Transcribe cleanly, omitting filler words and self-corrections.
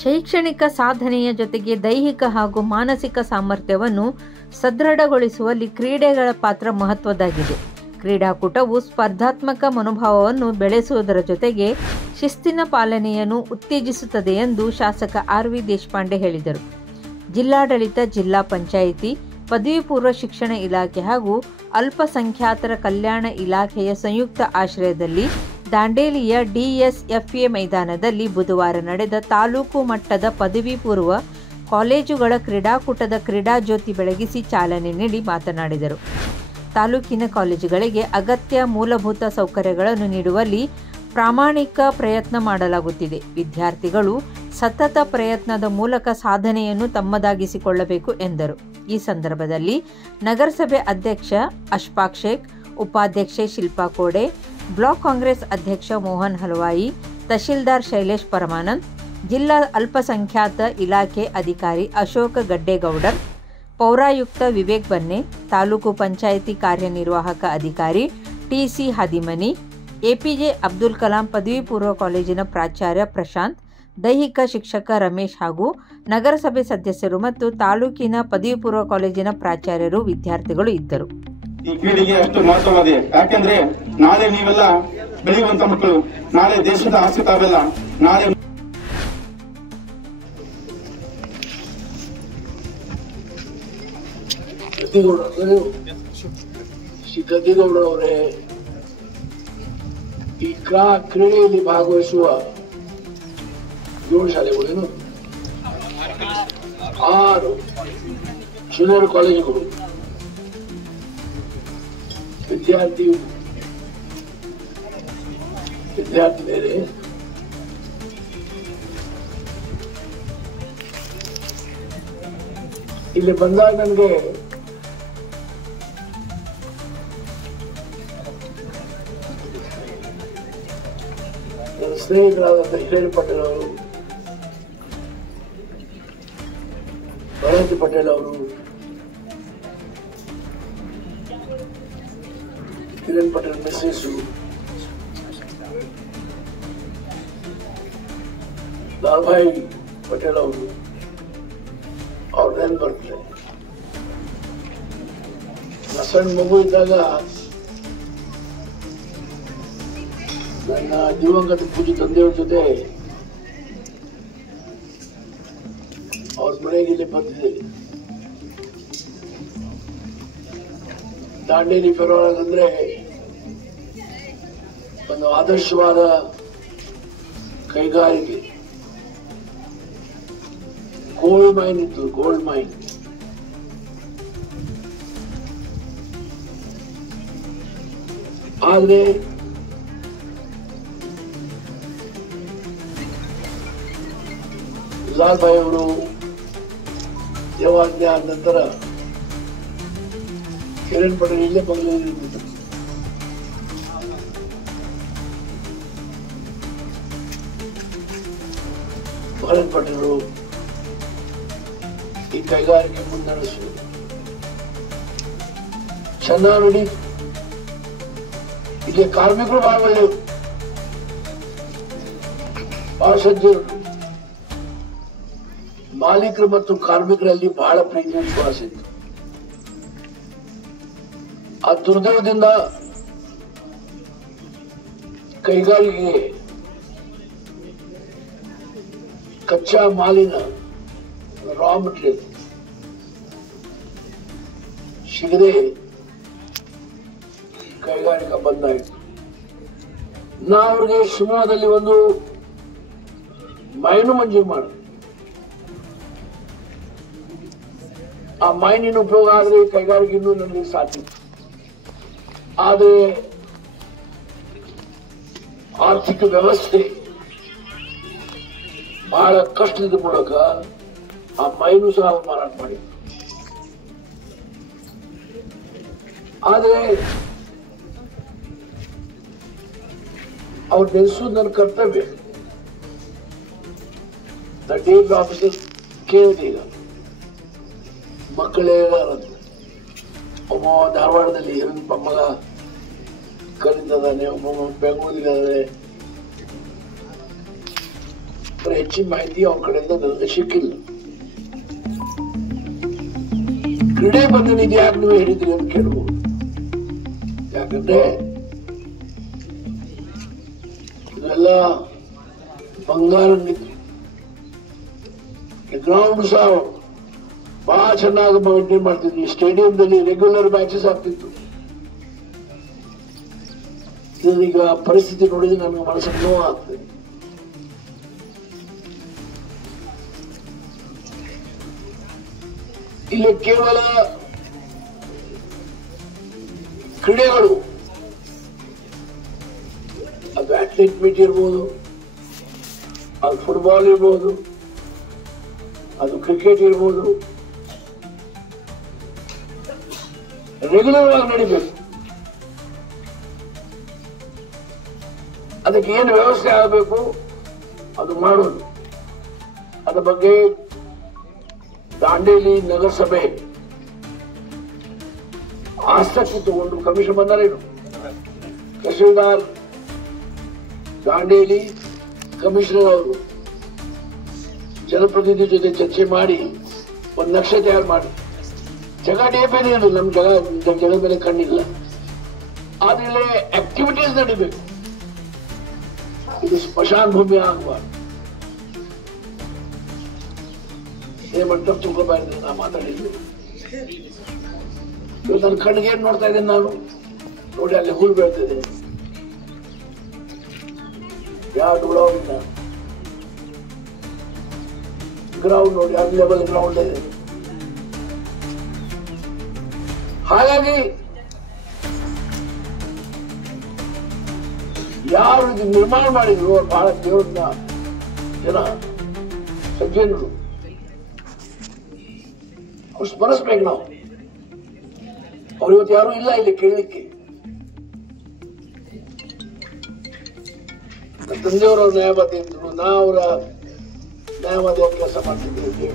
ಶೈಕ್ಷಣಿಕ ಸಾಧನೆಯ ಜೊತೆಗೆ ದೈಹಿಕ ಹಾಗೂ ಮಾನಸಿಕ ಸಾಮರ್ಥ್ಯವನ್ನು ಸದೃಢಗೊಳಿಸುವಲ್ಲಿ ಕ್ರೀಡೆಗಳ ಪಾತ್ರ ಮಹತ್ವದ್ದಾಗಿದೆ. ಕ್ರೀಡಾಕೂಟವು ಸ್ಪರ್ಧಾತ್ಮಕ ಮನೋಭಾವವನ್ನು ಬೆಳೆಸುವುದರ ಜೊತೆಗೆ ಶಿಸ್ತಿನ ಪಾಲನೆಯನ್ನು ಉತ್ತೇಜಿಸುತ್ತದೆ ಎಂದು ಶಾಸಕ ಆರ್.ವಿ. ದೇಶಪಾಂಡೆ ಹೇಳಿದರು. ಜಿಲ್ಲಾಡಳಿತ, ಜಿಲ್ಲಾ ಪಂಚಾಯಿತಿ, ಪದವಿ ಪೂರ್ವ ಶಿಕ್ಷಣ ಇಲಾಖೆ ಹಾಗೂ ಅಲ್ಪಸಂಖ್ಯಾತರ ಕಲ್ಯಾಣ ಇಲಾಖೆಯ ಸಂಯುಕ್ತ ಆಶ್ರಯದಲ್ಲಿ ದಾಂಡೇಲಿಯ ಡಿಎಸ್ಎಫ್ಎ ಮೈದಾನದಲ್ಲಿ ಬುಧವಾರ ನಡೆದ ತಾಲೂಕು ಮಟ್ಟದ ಪದವಿ ಪೂರ್ವ ಕಾಲೇಜುಗಳ ಕ್ರೀಡಾಕೂಟದ ಕ್ರೀಡಾಜ್ಯೋತಿ ಬೆಳಗಿಸಿ ಚಾಲನೆ ನೀಡಿ ಮಾತನಾಡಿದರು. ತಾಲೂಕಿನ ಕಾಲೇಜುಗಳಿಗೆ ಅಗತ್ಯ ಮೂಲಭೂತ ಸೌಕರ್ಯಗಳನ್ನು ನೀಡುವಲ್ಲಿ ಪ್ರಾಮಾಣಿಕ ಪ್ರಯತ್ನ ಮಾಡಲಾಗುತ್ತಿದೆ. ವಿದ್ಯಾರ್ಥಿಗಳು ಸತತ ಪ್ರಯತ್ನದ ಮೂಲಕ ಸಾಧನೆಯನ್ನು ತಮ್ಮದಾಗಿಸಿಕೊಳ್ಳಬೇಕು ಎಂದರು. ಈ ಸಂದರ್ಭದಲ್ಲಿ ನಗರಸಭೆ ಅಧ್ಯಕ್ಷ ಅಶ್ಫಾಕ್ ಶೇಖ್, ಉಪಾಧ್ಯಕ್ಷೆ ಶಿಲ್ಪಾ ಕೋಡೆ, ಬ್ಲಾಕ್ ಕಾಂಗ್ರೆಸ್ ಅಧ್ಯಕ್ಷ ಮೋಹನ್ ಹಲವಾಯಿ, ತಹಶೀಲ್ದಾರ್ ಶೈಲೇಶ್ ಪರಮಾನಂದ್, ಜಿಲ್ಲಾ ಅಲ್ಪಸಂಖ್ಯಾತ ಇಲಾಖೆ ಅಧಿಕಾರಿ ಅಶೋಕ ಗಡ್ಡೇಗೌಡರ್, ಪೌರಾಯುಕ್ತ ವಿವೇಕ್ ಬನ್ನೆ, ತಾಲೂಕು ಪಂಚಾಯಿತಿ ಕಾರ್ಯನಿರ್ವಾಹಕ ಅಧಿಕಾರಿ ಟಿ.ಸಿ. ಹಾದಿಮನಿ, ಎಪಿಜೆ ಅಬ್ದುಲ್ ಕಲಾಂ ಪದವಿ ಪೂರ್ವ ಕಾಲೇಜಿನ ಪ್ರಾಚಾರ್ಯ ಪ್ರಶಾಂತ್, ದೈಹಿಕ ಶಿಕ್ಷಕ ರಮೇಶ್ ಹಾಗೂ ನಗರಸಭೆ ಸದಸ್ಯರು ಮತ್ತು ತಾಲೂಕಿನ ಪದವಿ ಪೂರ್ವ ಕಾಲೇಜಿನ ಪ್ರಾಚಾರ್ಯರು, ವಿದ್ಯಾರ್ಥಿಗಳು ಇದ್ದರು. ಈ ಕ್ರೀಡೆಗೆ ಅಷ್ಟು ಮಹತ್ವವಾಗಿದೆ. ಯಾಕೆಂದ್ರೆ ನಾಳೆ ನೀವೆಲ್ಲ ಬೆಳೆಯುವಂತ ಮಕ್ಕಳು, ನಾಳೆ ದೇಶದ ಆಸ್ತಿ ತಾವೆಲ್ಲ. ನಾಳೆ ಗದ್ದಿಗೌಡ ಅವರೇ, ಈ ಕ್ರೀಡೆಯಲ್ಲಿ ಭಾಗವಹಿಸುವ 7 ಶಾಲೆಗಳೇನು, 6 ಜೂನಿಯರ್ ಕಾಲೇಜುಗಳು ವಿದ್ಯಾರ್ಥಿ ಬೇರೆ, ಇಲ್ಲಿ ಬಂದಾಗ ನನಗೆ ನನ್ನ ಸ್ನೇಹಿತರಾದಂಥ ಹಿರೇನ್ ಪಟೇಲ್ ಅವರು, ಭರತ್ ಪಟೇಲ್ ಅವರು, ಹಿರೇನ್ ಪಟೇಲ್ ಮಿಸ್ಸೆಸ್ಸು, ಲಾಲ್ಭಾಯಿ ಪಟೇಲ್ ಅವರು, ಅವ್ರನ್ನೇನು ಬರ್ತಾರೆ. ಸಣ್ಣ ಮಗು ಇದ್ದಾಗ ನನ್ನ ದಿವಂಗತ ಪೂಜೆ ತಂದೆಯವ್ರ ಜೊತೆ ಅವ್ರ ಮನೆಗೆ ಇಲ್ಲಿ ಬಂದಿದ್ದೆ. ದಾಂಡೇಲಿ ಫೆರೋರಾಗ್ ಅಂದ್ರೆ ಒಂದು ಆದರ್ಶವಾದ ಕೈಗಾರಿಕೆ. ಗೋಲ್ಡ್ ಮೈನ್ ಇತ್ತು, ಗೋಲ್ಡ್ ಮೈನ್. ಆದ್ರೆ ಲಾಲ್ಭಾಯಿ ಅವರು ದೇವಾಜ್ಞೆ ಆದ ನಂತರ ಹಿರೇನ್ ಪಟೇಲ್ ಇಲ್ಲೇ ಬಂಗಳೂರಿನಿಂದ ಭರತ್ ಪಟೇಲ್ ಈ ಕೈಗಾರಿಕೆ ಮುನ್ನಡೆಸುವುದು ಚೆನ್ನಾಗಿ ನೋಡಿ. ಇಲ್ಲಿ ಕಾರ್ಮಿಕರು ಬಹಳ ಒಳ್ಳೆಯವರು, ಬಹಳ ಸಜ್ಜರು. ಮಾಲೀಕರು ಮತ್ತು ಕಾರ್ಮಿಕರಲ್ಲಿ ಬಹಳ ಪ್ರೀತಿ ವಿಶ್ವಾಸ ಇತ್ತು. ಆ ದುರ್ದೈವದಿಂದ ಕೈಗಾರಿಕೆಗೆ ಕಚ್ಚಾ ಮಾಲಿನ ರಾ ಮೆಟೀರಿಯಲ್ ಸಿಗದೆ ಕೈಗಾರಿಕಾ ಬಂದಾಯಿತು. ನಾ ಅವ್ರಿಗೆ ಶಿವಮೊಗ್ಗದಲ್ಲಿ ಒಂದು ಮೈನು ಮಂಜೂರು ಮಾಡಿದೆ. ಆ ಮೈನಿನ ಉಪಯೋಗ ಆದರೆ ಕೈಗಾರಿಕೆ ಇನ್ನೂ ನನಗೆ ಸಾಧ್ಯ. ಆದರೆ ಆರ್ಥಿಕ ವ್ಯವಸ್ಥೆ ಬಹಳ ಕಷ್ಟದ ಮೂಲಕ ಆ ಮೈನು ಸಹ ಮಾರಾಟ ಮಾಡಿ. ಆದರೆ ಅವ್ರು ನೆನೆಸೋದು ನನ್ನ ಕರ್ತವ್ಯ. ಡಿಎಪಿ ಆಫೀಸರ್ ಕೇಳಿದೆ, ಈಗ ಮಕ್ಕಳೇ ಒಬ್ಬ ಧಾರವಾಡದಲ್ಲಿ ಮಗ ಕಲಿತದಾನೆ, ಒಬ್ಬ ಬೆಂಗಳೂರಿಗಾದ್ರೆ ಹೆಚ್ಚಿನ ಮಾಹಿತಿ ಅವ್ರ ಕಡೆಯಿಂದ ನನಗೆ ಸಿಕ್ಕಿಲ್ಲ. ಕ್ರೀಡೆ ಬಂಧನ ಇದು ಯಾಕೆ ನೀವು ಹೇಳಿದ್ರಿ ಅಂತ ಕೇಳ್ಬೋದು. ಯಾಕಂದ್ರೆ ಇದೆಲ್ಲ ಬಂಗಾರ ನಿಂತು ಗ್ರೌಂಡ್ ಸಹ ಬಹಳ ಚೆನ್ನಾಗಿ ಮೇಂಟೈನ್ ಮಾಡ್ತಿದ್ವಿ. ಸ್ಟೇಡಿಯಂದಲ್ಲಿ ರೆಗ್ಯುಲರ್ ಮ್ಯಾಚಸ್ ಆಗ್ತಿತ್ತು. ಈಗ ಪರಿಸ್ಥಿತಿ ನೋಡಿದ್ರೆ ನನಗೆ ಮನಸ್ಸಿಗೆ ನೋವು ಆಗ್ತದೆ. ಇಲ್ಲಿ ಕೇವಲ ಕ್ರೀಡೆಗಳು, ಅದು ಅಥ್ಲೆಟ್ ಮೀಟ್ ಇರ್ಬೋದು, ಅದು ಫುಟ್ಬಾಲ್ ಇರ್ಬೋದು, ಅದು ಕ್ರಿಕೆಟ್ ಇರ್ಬೋದು, ರೆಗ್ಯುಲರ್ ಆಗಿ ನಡಿಬೇಕು. ಅದಕ್ಕೆ ಏನು ವ್ಯವಸ್ಥೆ ಆಗಬೇಕು ಅದು ಮಾಡೋದು. ಅದರ ಬಗ್ಗೆ ದಾಂಡೇಲಿ ನಗರಸಭೆ ಆಸಕ್ತಿ ತಗೊಂಡು ಕಮಿಷನ್ ಬಂದಾರೇನು, ತಹಶೀಲ್ದಾರ್ ದಾಂಡೇಲಿ ಕಮಿಷನರ್ ಅವರು ಜನಪ್ರತಿನಿಧಿ ಜೊತೆ ಚರ್ಚೆ ಮಾಡಿ ಒಂದು ನಕ್ಷೆ ತಯಾರು ಮಾಡಿ. ಜಗ ಡೇಪೇನೆ ಅದು ನಮ್ಮ ಜಗದ ಮೇಲೆ ಕಣ್ಣಿಲ್ಲ. ಆದ್ರೆ ಆಕ್ಟಿವಿಟೀಸ್ ನಡಿಬೇಕು. ಇದು ಸ್ಮಶಾನ ಭೂಮಿ ಆಗಬಾರ್ದು. ಮಂಟಪ ತಿಳ್ಕೊಬಾರ್ದು. ನಾ ಮಾತಾಡಿದ್ವಿ ಇವತ್ತು ನನ್ನ ಕಣ್ಣಿಗೆ ಏನ್ ನೋಡ್ತಾ ಇದ್ದೇನೆ ನಾನು ನೋಡಿ, ಅಲ್ಲಿ ಹುಲ್ ಬೆಳ್ತಿದೆ, ಯಾವ ಡುಳವಿಲ್ಲ, ಗ್ರೌಂಡ್ ನೋಡಿ ಅಲ್ಲಿ ಲೆವೆಲ್ ಗ್ರೌಂಡ್ ಇದೆ. ಹಾಗಾಗಿ ಯಾರು ಇದು ನಿರ್ಮಾಣ ಮಾಡಿದ್ರು ಬಹಳ ದೇವ್ರನ್ನ ಜನ ಸಜ್ಜನರು ಅವ್ರು ಸ್ಮರಿಸ್ಬೇಕು. ನಾವು ಅವ್ರು ಇವತ್ತು ಯಾರು ಇಲ್ಲ ಇಲ್ಲಿ ಕೇಳಲಿಕ್ಕೆ. ತಂದೆಯವರು ನ್ಯಾಯವಾದಿ ಇದ್ರು, ನಾ ಅವರ ನ್ಯಾಯವಾದಿ ಕೆಲಸ ಮಾಡ್ತಿದ್ದೇವೆ.